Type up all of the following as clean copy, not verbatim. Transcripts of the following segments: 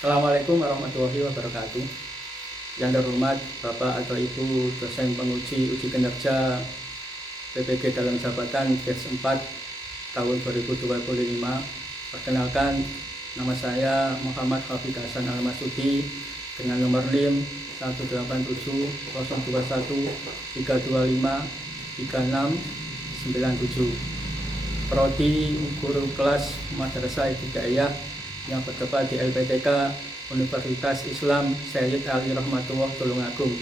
Assalamualaikum warahmatullahi wabarakatuh. Yang terhormat Bapak atau Ibu dosen penguji uji kinerja PPG dalam jabatan batch 4 tahun 2025. Perkenalkan, nama saya Muhammad Hafid Hasan Al-Masudi dengan nomor NIM 1870213253697. Prodi Guru Kelas Madrasah Ibtidaiyah yang bertempat di LPTK Universitas Islam Syed Ali Rahmatullah Tulungagung.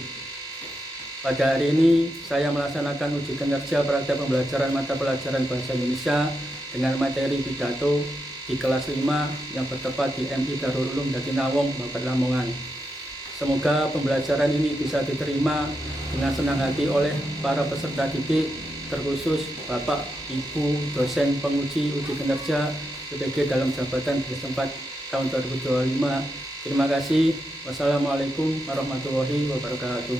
Pada hari ini saya melaksanakan uji kinerja praktek pembelajaran mata pelajaran Bahasa Indonesia dengan materi pidato di kelas 5 yang bertempat di MI Darul Ulum Jatinawong, Babat Lamongan. Semoga pembelajaran ini bisa diterima dengan senang hati oleh para peserta didik, terkhusus Bapak, Ibu, dosen penguji uji kinerja PPG dalam jabatan batch 4 tahun 2025. Terima kasih. Wassalamualaikum warahmatullahi wabarakatuh.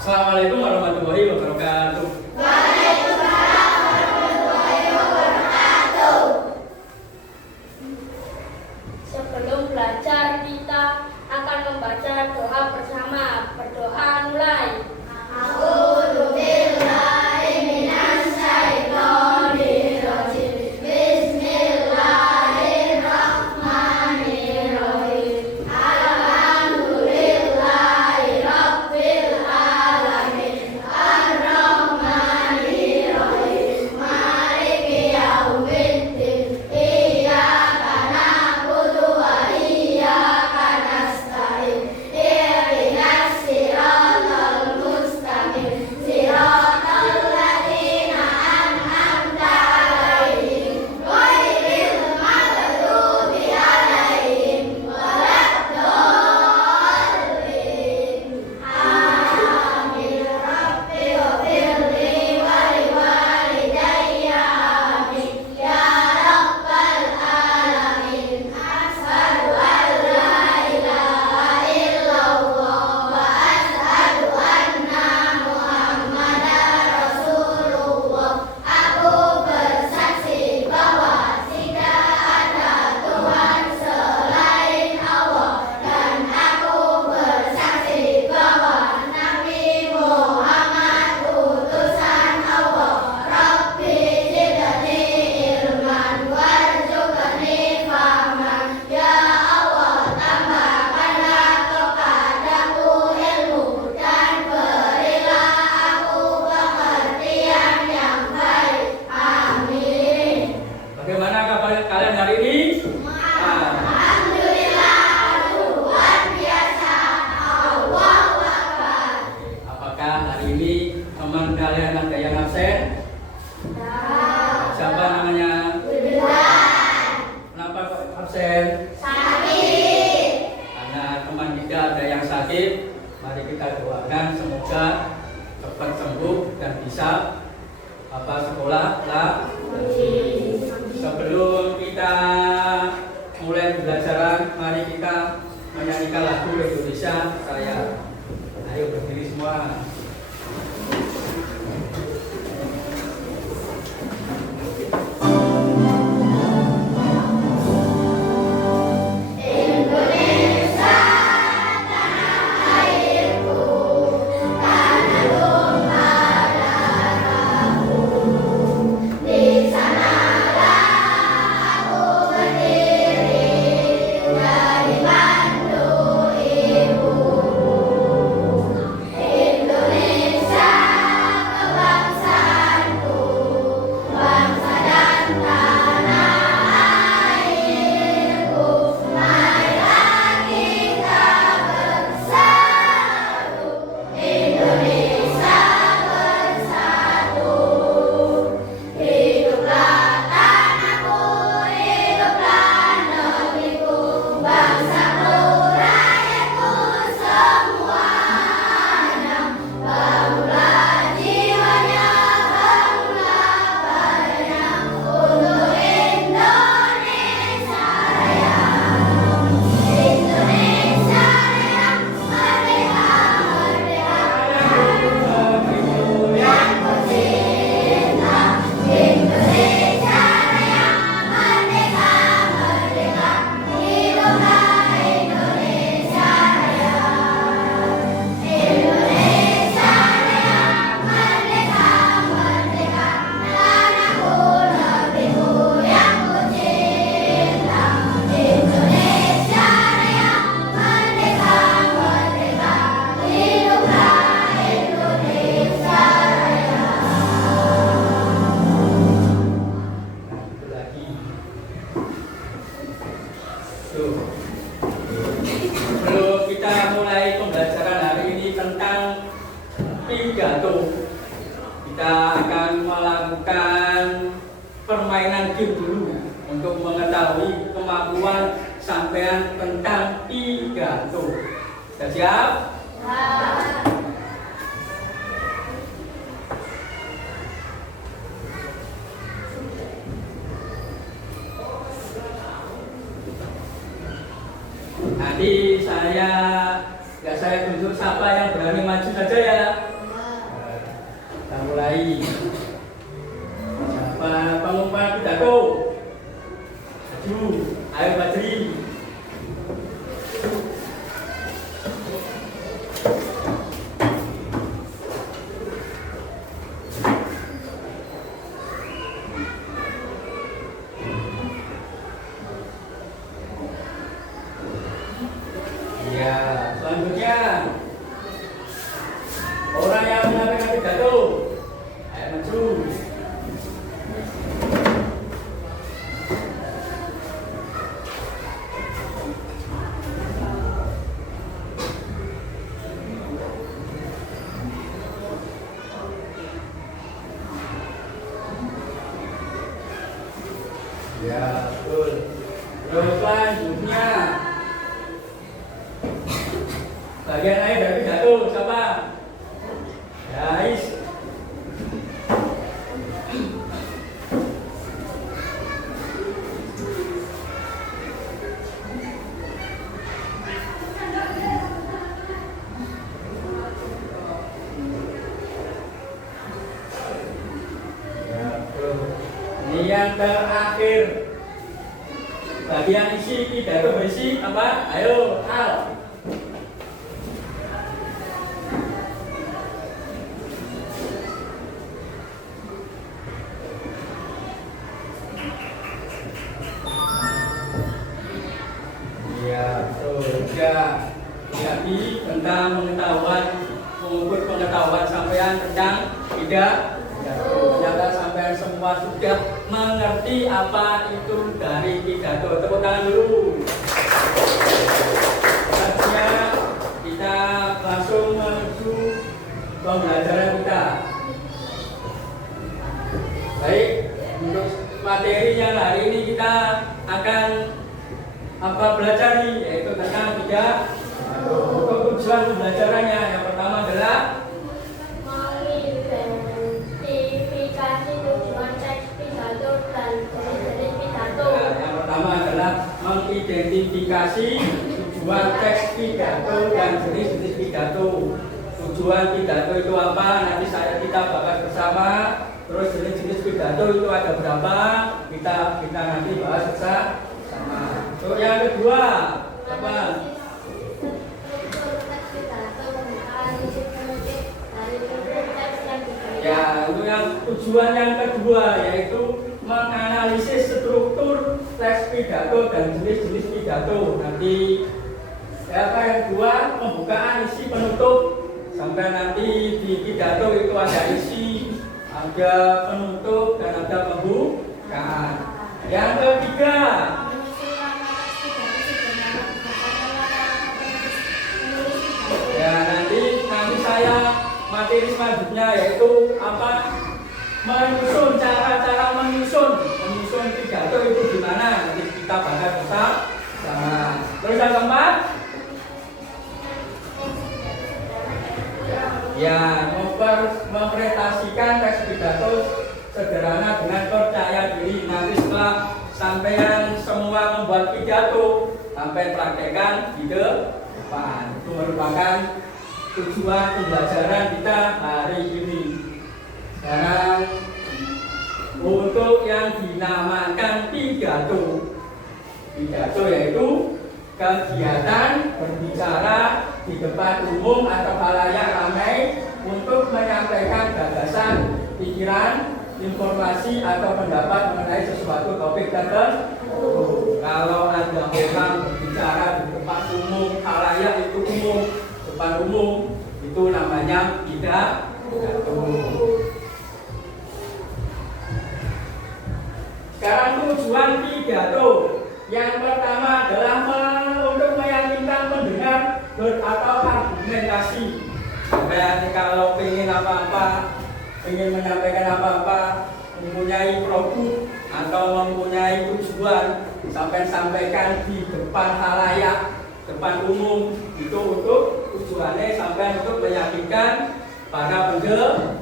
Assalamualaikum warahmatullahi wabarakatuh. Waalaikumsalam warahmatullahi wabarakatuh. Sebelum belajar kita akan membaca doa bersama. Berdoa mulai. A'udzu billahi minasy syaithanir rajim. Bismillahirrahmanirrahim. Alhamdulillahi rabbil alamin. Ar-Rahmanir Rahim. Maliki yaumiddin. Iyyaka na'budu wa iyyaka nasta'in. Ihdinas siratal mustaqim. Siratal ladzina an'amta 'alaihim ghairil maghdubi 'alaihim waladdallin. Amin. Rabbi ighfirli wa liwalidayya. Amin. Ya rabbal alamin. Asyhadu an la ilaha illallah wa asyhadu anna Muhammadar Rasulullah. Aku bersaksi bahwa tidak ada Tuhan selain Allah, dan aku bersaksi bahwa Nabi Muhammad utusan Allah. Rabbi zidni ilman warzuqni fahman. Ya Allah, tambahkanlah kepadaku ilmu dan berilah aku pengertian yang baik. Amin. Bagaimana kabar kalian hari ini? Alhamdulillah, luar biasa. Allahu Akbar. Apakah hari ini teman kalian ada yang absen? Siapa namanya? Kenapa kok absen? Sakit. Karena teman kita ada yang sakit. Mari kita doakan semoga cepat sembuh dan bisa sekolah lah. Sebelum kita mulai pembelajaran, mari kita menyanyikan lagu Indonesia Raya. Ayo berdiri semua. Indonesia tanah airku, tanah tumpah darahku. Di sanalah aku berdiri, dari bantu ibu. kita akan melakukan permainan game dulu untuk mengetahui kemampuan sampean tentang pidato. Sudah siap? Nanti saya tunjuk siapa yang berani maju saja ya. Kita mulai. Siapa pengumpulan pidato? Maju, ayo Badri. Ya, selanjutnya orang yang menyampaikan pidato, ayo maju. Ya, betul. Terus selanjutnya bagian akhir dari pidato siapa? Guys. Ya, betul. Ini yang terakhir. Bagian isi pidato berisi apa? Ayo, Al. Jadi tentang mengukur pengetahuan sampean tentang pidato. Ternyata sampean semua sudah mengerti apa itu dari pidato. Tepuk tangan dulu. Selanjutnya kita langsung menuju pembelajaran kita. Baik, untuk materinya hari ini kita akan belajar yaitu tentang pidato. Untuk tujuan pembelajarannya yang pertama adalah mengidentifikasi tujuan teks pidato dan jenis-jenis pidato. Yang pertama adalah mengidentifikasi tujuan teks pidato dan jenis-jenis pidato. Tujuan pidato itu apa? Nanti kita bahas bersama. Terus jenis-jenis pidato itu ada berapa? Kita nanti bahas bersama. Untuk yang kedua apa? Ya, untuk yang tujuan yang kedua yaitu menganalisis struktur teks pidato dan jenis-jenis pidato. Nanti yang kedua pembukaan, isi, penutup. Sampai nanti di pidato itu ada isi, ada penutup dan ada pembukaan. Yang ketiga ya nanti saya materi selanjutnya yaitu menyusun, cara menyusun pidato itu gimana, nanti kita bahas bersama. Terus yang keempat ya mempresentasikan teks pidato sederhana dengan percaya diri. Nanti setelah sampean semua membuat pidato, sampai praktekkan di depan. Itu merupakan tujuan pembelajaran kita hari ini. Sekarang untuk yang dinamakan pidato yaitu kegiatan berbicara di depan umum atau khalayak ramai untuk menyampaikan gagasan, pikiran, informasi atau pendapat mengenai sesuatu topik tertentu. Kalau ada orang berbicara di depan umum, khalayak itu umum, depan umum, itu namanya pidato. Sekarang tujuan pidato yang pertama adalah untuk meyakinkan pendengar atau argumentasi. Sampai kalau pengen apa-apa, ingin menyampaikan apa-apa, mempunyai produk atau mempunyai tujuan, sampai sampaikan di depan halayak, depan umum, itu untuk tujuannya sampai untuk meyakinkan para pendengar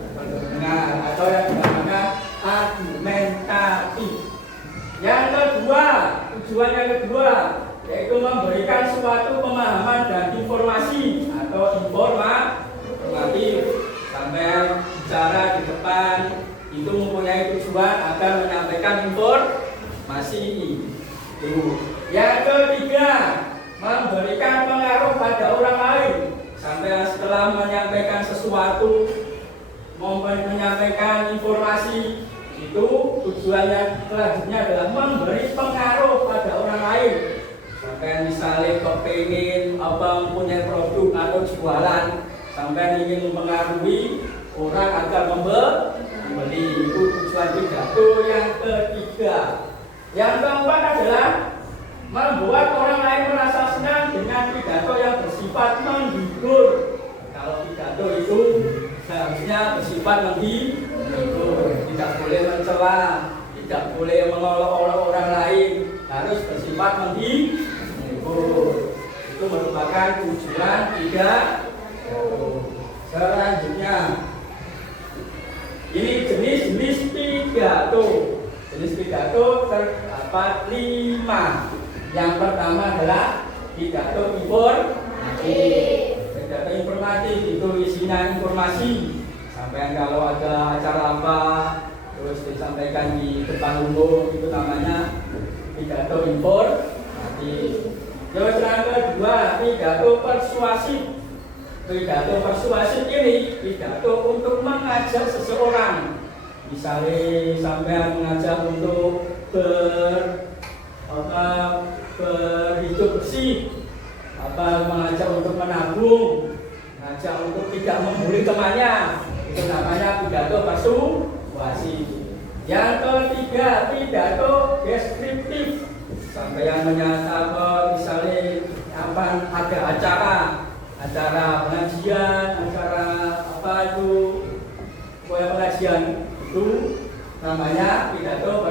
atau yang dinamakan argumentatif. Yang kedua, tujuan yang kedua yaitu memberikan suatu pemahaman dan informasi atau informatif. Sampai bicara di depan itu mempunyai tujuan agar menyampaikan informasi itu. Yang ketiga, memberikan pengaruh pada orang lain. Sampai setelah menyampaikan sesuatu, menyampaikan informasi, itu tujuannya selanjutnya adalah memberi pengaruh pada orang lain. Sampai misalnya kepingin mempunyai produk atau jualan, sampai ingin mempengaruhi orang agar membeli, itu tujuan pidato yang ketiga. Yang keempat adalah membuat orang lain merasa senang dengan pidato yang bersifat menghibur. Kalau pidato itu seharusnya bersifat menghibur, tidak boleh mencela, tidak boleh mengolok-olok orang lain, harus bersifat menghibur. Itu merupakan tujuan pidato. Selanjutnya, ini jenis-jenis pidato. Jenis pidato terdapat 5. Yang pertama adalah pidato informatif. Pidato informatif itu isinya informasi. Sampai kalau ada acara apa, terus disampaikan di depan umum, itu namanya pidato informatif. Terus yang kedua, pidato persuasif. Pidato persuasif ini pidato untuk mengajak seseorang. Misalnya sampai mengajak untuk berhidup bersih, mengajak untuk menabung, mengajak untuk tidak membuli temannya, itu namanya pidato persuasif. Yang ketiga, pidato deskriptif. Sampai yang menyatakan misalnya ada acara pengajian, acara pengajian itu namanya pidato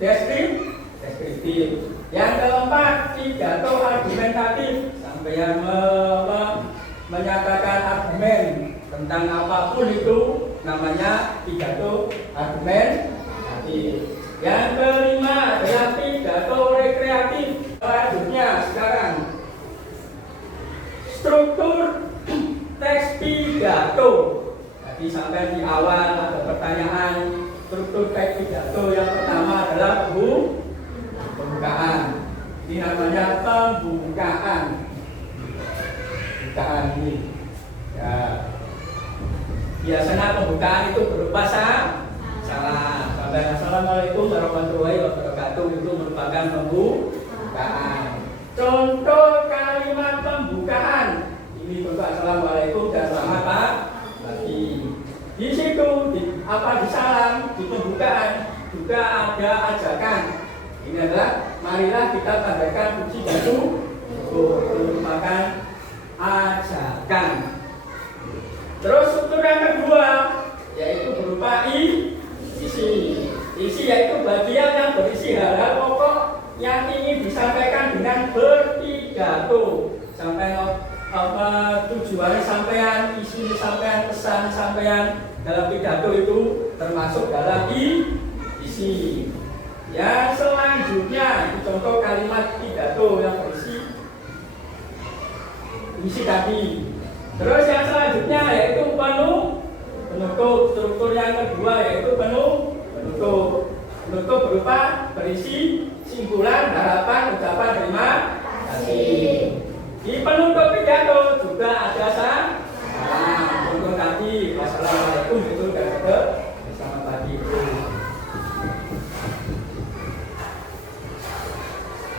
deskriptif. Yang keempat, pidato argumentatif. Sampai yang menyatakan argumen tentang apapun itu namanya pidato argumentatif. Yang kelima adalah pidato rekreatif. Selanjutnya sekarang struktur teks pidato. Tadi sampai di awal ada pertanyaan struktur teks pidato. Yang pertama adalah pembukaan. Ini namanya pembukaan. Pembukaan ini. Ya. Biasanya pembukaan itu berupa salam. Sampai assalamualaikum warahmatullahi wabarakatuh, itu merupakan pembukaan. Contoh kalimat pembukaan ini berupa assalamualaikum dan selamat pagi. Di situ di salam, di pembukaan juga ada ajakan. Ini adalah marilah kita tandakan puji dan syukur, merupakan ajakan. Terus struktur yang kedua yaitu berupa isi yaitu bagian yang berisi hal-hal pokok yang ingin disampaikan dengan berpidato. Sampai tujuannya sampean, isi sampean, pesan sampean dalam pidato itu termasuk dalam isi. Yang selanjutnya contoh kalimat pidato yang berisi isi tadi. Terus yang selanjutnya yaitu penutup. Struktur yang kedua yaitu penutup berupa berisi simpulan, harapan, ucapan terima kasih. Di penutup pidato juga ada salam. Contoh tadi wassalamualaikum itu dan selamat pagi.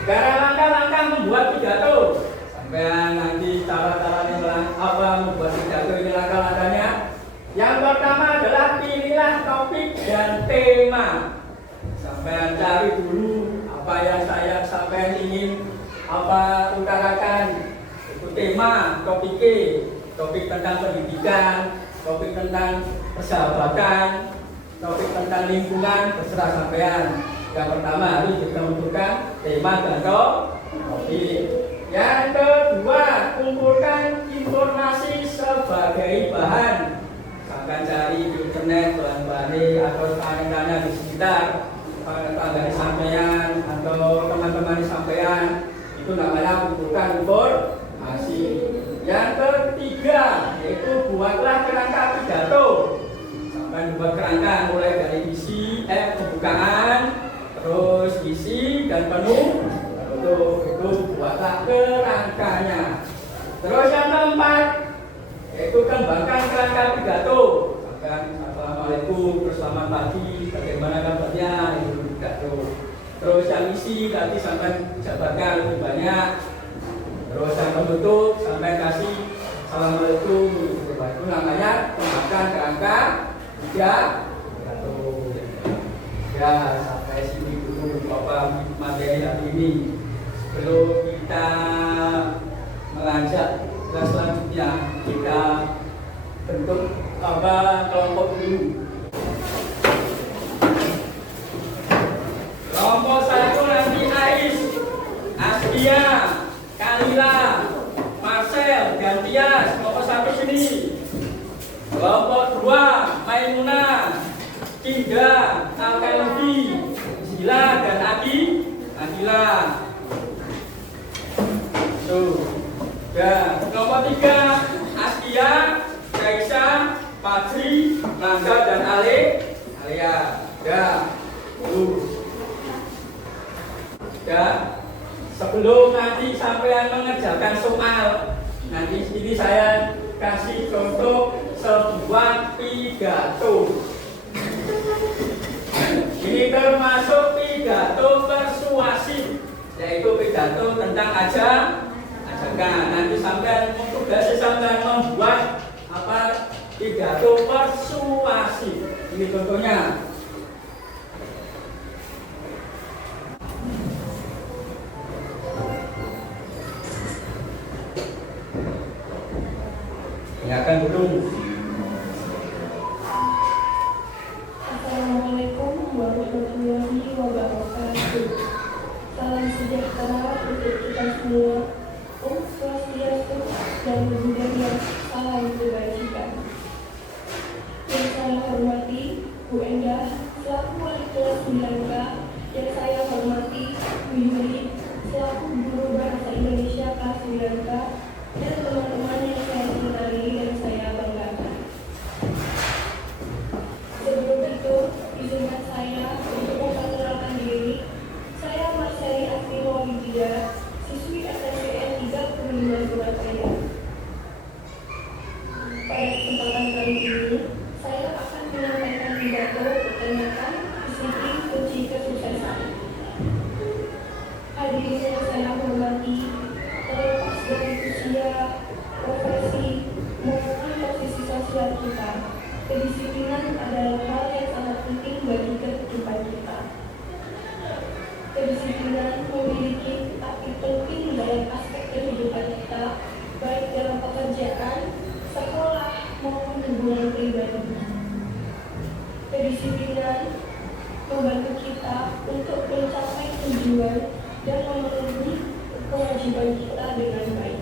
Sekarang langkah-langkah membuat pidato. Sampai nanti cara-caranya membuat pidato ini langkah-langkahnya. Yang pertama adalah pilihlah topik dan tema. Sampai cari dulu apa yang saya sampai ingin utarakan. Itu tema, topik tentang pendidikan, topik tentang persahabatan, topik tentang lingkungan, terserah sampean. Yang pertama harus kita tentukan tema dan topik. Yang kedua, kumpulkan informasi sebagai bahan. Sampai cari di internet bahan-bahan atau tanya-tanya di sekitar tetangga sampean atau teman-teman sampean, itu namanya kumpulkan informasi. Yang ketiga, yaitu buatlah kerangka pidato. Sampai buat kerangka mulai dari isi, pembukaan, terus isi dan penutup. Itu buatlah kerangkanya. Terus yang keempat, yaitu kembangkan kerangka pidato. Assalamualaikum, selamat pagi, bagaimana kabarnya, itu pidato. Terus yang isi tadi sampai jabarkan lebih banyak. Terus yang penutup sampai kasih assalamualaikum. Itu namanya kembangkan kerangka pidato. Ya, sampai sini dulu Bapak materi hari ini. Sebelum kita melanjut kelas selanjutnya, kita bentuk kelompok dulu. Kelompok 1 nanti Ais, Astia, Kalila, Marcel, Gantias. Kelompok 1 sini. Kelompok 2 Maimunah, Kinda, Alkalvi, Zila dan Akila. Tuh. Ya, kelompok 3 Astia, Kaisa, Fajri, Rangga dan Alia. Ya. Ya. Sebelum nanti sampean mengerjakan soal, nanti ini saya kasih contoh sebuah pidato. Ini termasuk pidato persuasif, yaitu pidato tentang ajakan. Nanti sampai tugasnya sampai membuat pidato persuasif. Ini contohnya. Dengarkan dulu. Assalamualaikum warahmatullahi wabarakatuh. Salam sejahtera untuk kita semua. Om Swastiastu dan budaya salam kebajikan. Yang saya hormati Bu Endah selaku wali kelas 9K, yang saya hormati Bu Yuri selaku guru bahasa Indonesia kelas 9K, dan teman-teman yang saya cintai dan saya banggakan. Sebelum itu, izinkan saya untuk memperkenalkan diri. Saya Marceli Astino Widya, siswi SMPN 35 Surabaya. Pada kesempatan kali ini, saya akan menyampaikan pidato bertemakan disiplin kunci kesuksesan. Hadirin yang saya hormati, terlepas dari usia, profesi, maupun posisi sosial kita, kedisiplinan adalah hal yang sangat penting bagi kehidupan kita. Kedisiplinan memiliki arti penting dalam aspek kehidupan kita, baik dalam pekerjaan, sekolah, maupun hubungan pribadi. Kedisiplinan membantu kita untuk mencapai tujuan dan memenuhi kewajiban kita dengan baik.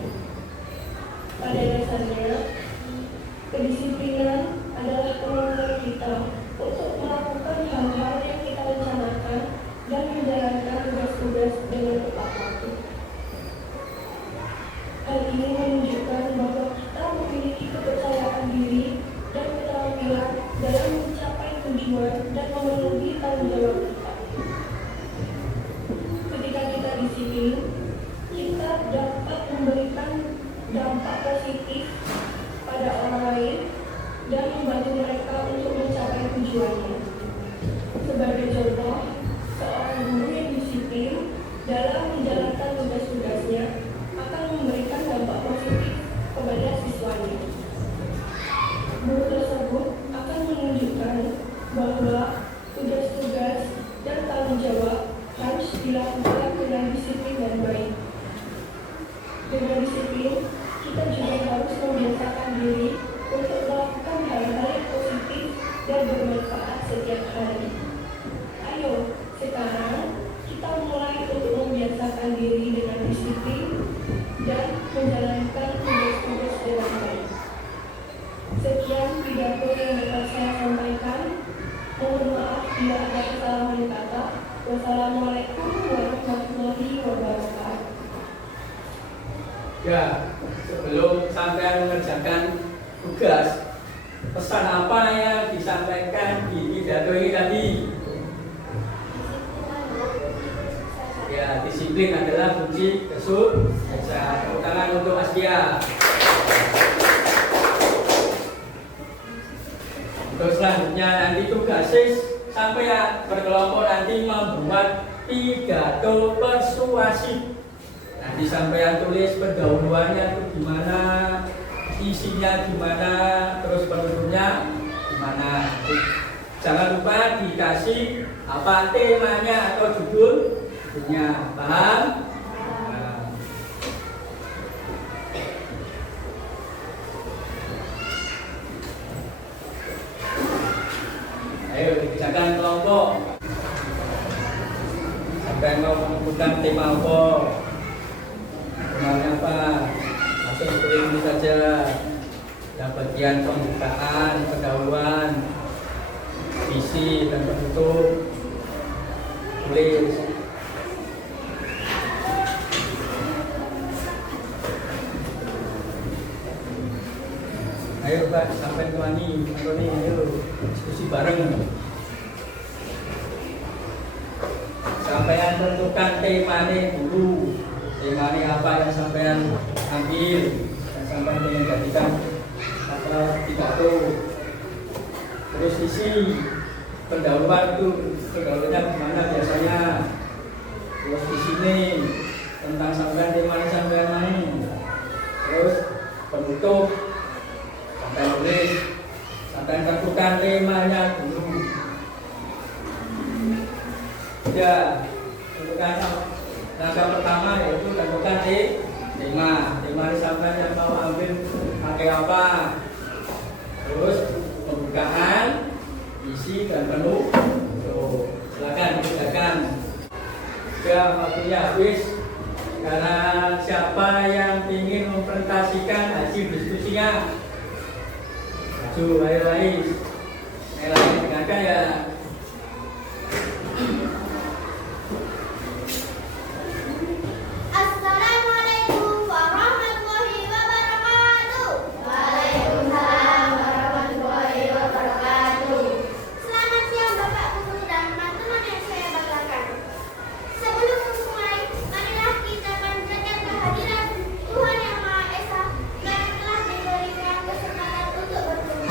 Pada dasarnya, kedisiplinan adalah kemampuan kita untuk melakukan hal-hal yang kita rencanakan dan menjalankan tugas-tugas dengan tepat waktu. Hal ini menunjukkan bahwa kita memiliki kepercayaan diri dan keterampilan dalam mencapai tujuan dan memenuhi tanggung jawab kita. Ketika kita disiplin, kita dapat memberikan dampak positif pada orang lain dan membantu mereka untuk mencapai tujuannya. Sebagai contoh, seorang guru yang disiplin dalam menjalankan tugas-tugasnya akan memberikan dampak positif kepada siswanya. Guru tersebut akan menunjukkan bahwa tugas-tugas dan tanggung jawab harus dilakukan dengan disiplin dan baik. Dengan disiplin, kita juga harus membiasakan diri untuk melakukan hal-hal yang positif dan bermanfaat setiap hari. Ayo, sekarang kita mulai untuk membiasakan diri dengan disiplin dan menjalankan tugas-tugas dengan baik. Sekian pidato yang dapat saya sampaikan. Mohon maaf bila ada kesalahan kata. Wassalamualaikum warahmatullahi wabarakatuh. Ya, sebelum sampai mengerjakan tugas, pesan apa yang disampaikan di pidato ini tadi? Ya, disiplin adalah kunci kesuksesan. Tepuk tangan untuk Askia. Terus selanjutnya nanti tugasnya sampai ya berkelompok nanti membuat pidato persuasif. Nanti sampai tulis pendahuluannya itu gimana, isinya gimana, terus penutupnya gimana. Jangan lupa dikasih apa temanya atau judulnya, paham? Nah. Ayo dikerjakan kelompok. Sampai mau menentukan tema apa? Temanya apa? Langsung tulis saja. Yang bagian pembukaan, pendahuluan, visi dan penutup. Tulis. Ayo Pak, sampai ke Antoni, ayo diskusi bareng. Sampean tentukan temanya dulu. Temanya apa yang sampean ambil dan sampean ingin jadikan apa pidato. Terus isi pendahuluan itu, pendahuluannya gimana biasanya. Terus di sini tentang sampean temanya sampean main. Terus penutup sampai nulis, sampai tentukan temanya dulu. Ya, tentukan langkah pertama yaitu tentukan tema. Tema sampai yang mau ambil pakai apa. Terus pembukaan, isi dan penutup. Silakan dikerjakan. Ya, waktunya habis. Sekarang siapa yang ingin mempresentasikan hasil diskusinya? Maju, ayo Lais. Dengarkan ya. Assalamualaikum warahmatullahi wabarakatuh. Waalaikumsalam warahmatullahi wabarakatuh. Selamat siang Bapak, Guru dan teman-teman yang saya banggakan. Sebelum memulai, marilah kita panjatkan kehadiran Tuhan Yang Maha Esa yang telah diberikan kesempatan untuk bertemu.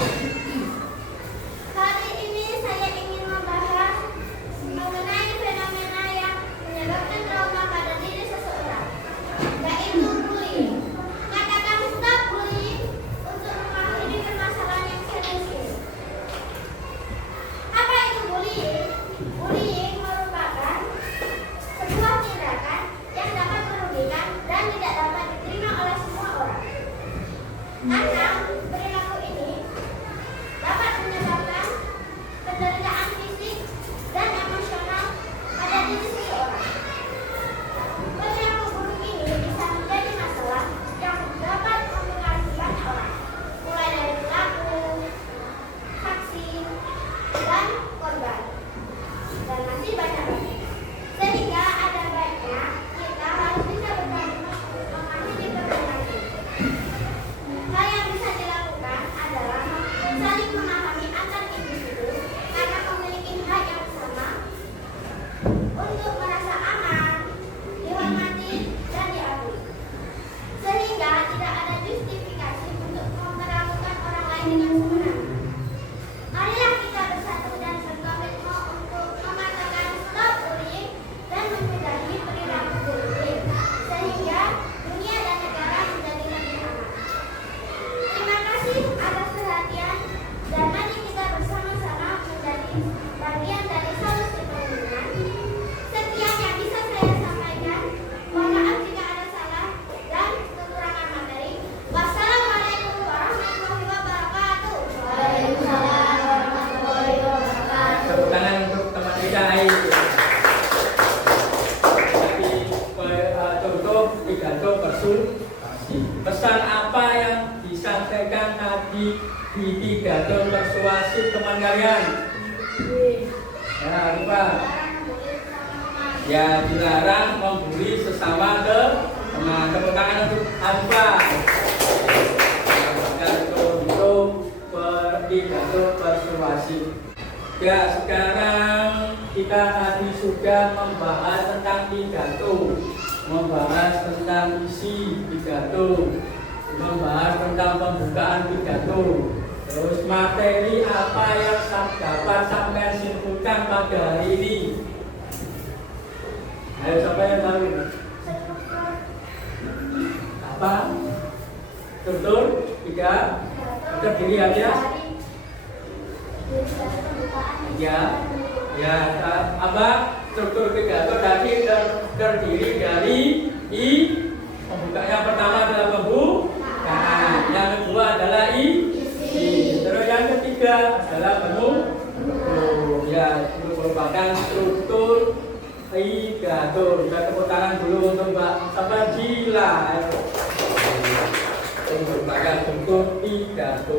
nasib teman kalian? Ya, lupa. Ya, dilarang membuli sesama teman. Tepuk tangan untuk Alfa. Untuk pidato persuasif. Ya, sekarang kita tadi sudah membahas tentang pidato, membahas tentang isi pidato, membahas tentang pembukaan pidato. Terus materi apa yang dapat sampai simpulkan pada hari ini? Ayo, siapa yang tahu? Apa? Tutur, 3, terdiri aja. Ya, apa? Struktur pidato tadi terdiri dari pembukaan. Yang pertama adalah pembukaan, yang kedua adalah terus yang ketiga adalah penutup. Ya, itu merupakan struktur pidato. Kita tepuk tangan dulu untuk Mbak Sabajila. Itu merupakan struktur pidato.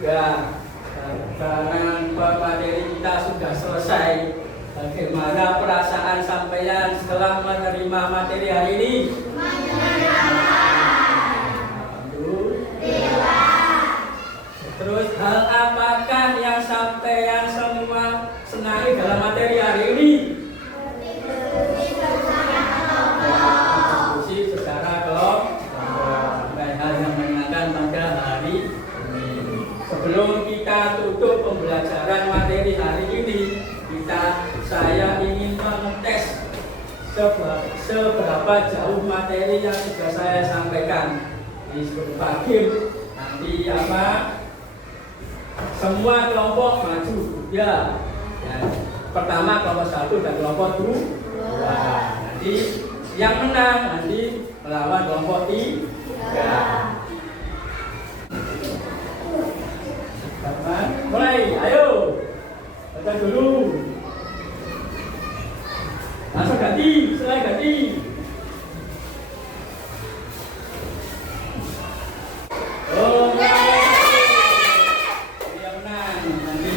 Ya, sekarang materi kita sudah selesai. Bagaimana perasaan sampeyan setelah menerima materi hari ini? Terus hal apakah yang sampeyan semua senangi dalam materi hari ini? Diskusi secara kelompok, hal yang menyenangkan pada hari ini. Sebelum kita tutup pembelajaran materi hari ini, saya ingin mengetes seberapa jauh materi yang sudah saya sampaikan di berupa game. Nanti apa? Semua kelompok maju, ya. Pertama kelompok 1 dan kelompok 2. Nanti yang menang nanti melawan kelompok 3. Mulai, ayo. Baca dulu. Langsung ganti, selesai ganti. Oh, yang menang nanti.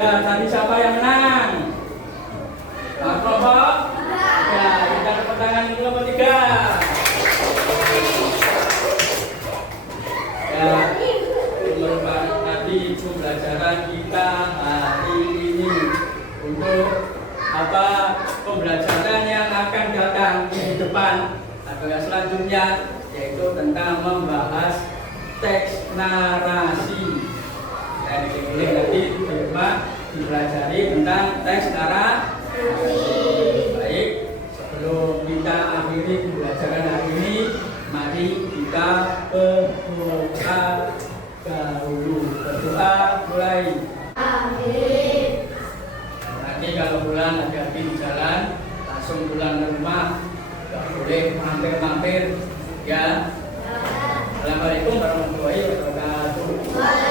Ya, tadi siapa yang menang? Pak kelompok? Ya, kita tepuk tangan kelompok 3. Ya, merupakan tadi pembelajaran kita hari ini untuk apa pembelajaran yang akan datang di depan atau yang selanjutnya, yaitu tentang membahas teks narasi. Dan boleh nanti di rumah dipelajari tentang teks narasi. Baik, sebelum kita akhiri pembelajaran hari ini, mari kita berdoa dahulu. Berdoa mulai. Amin. Nanti kalau pulang hati-hati di jalan, langsung pulang ke rumah, nggak boleh mampir-mampir, ya. Assalamualaikum warahmatullahi wabarakatuh.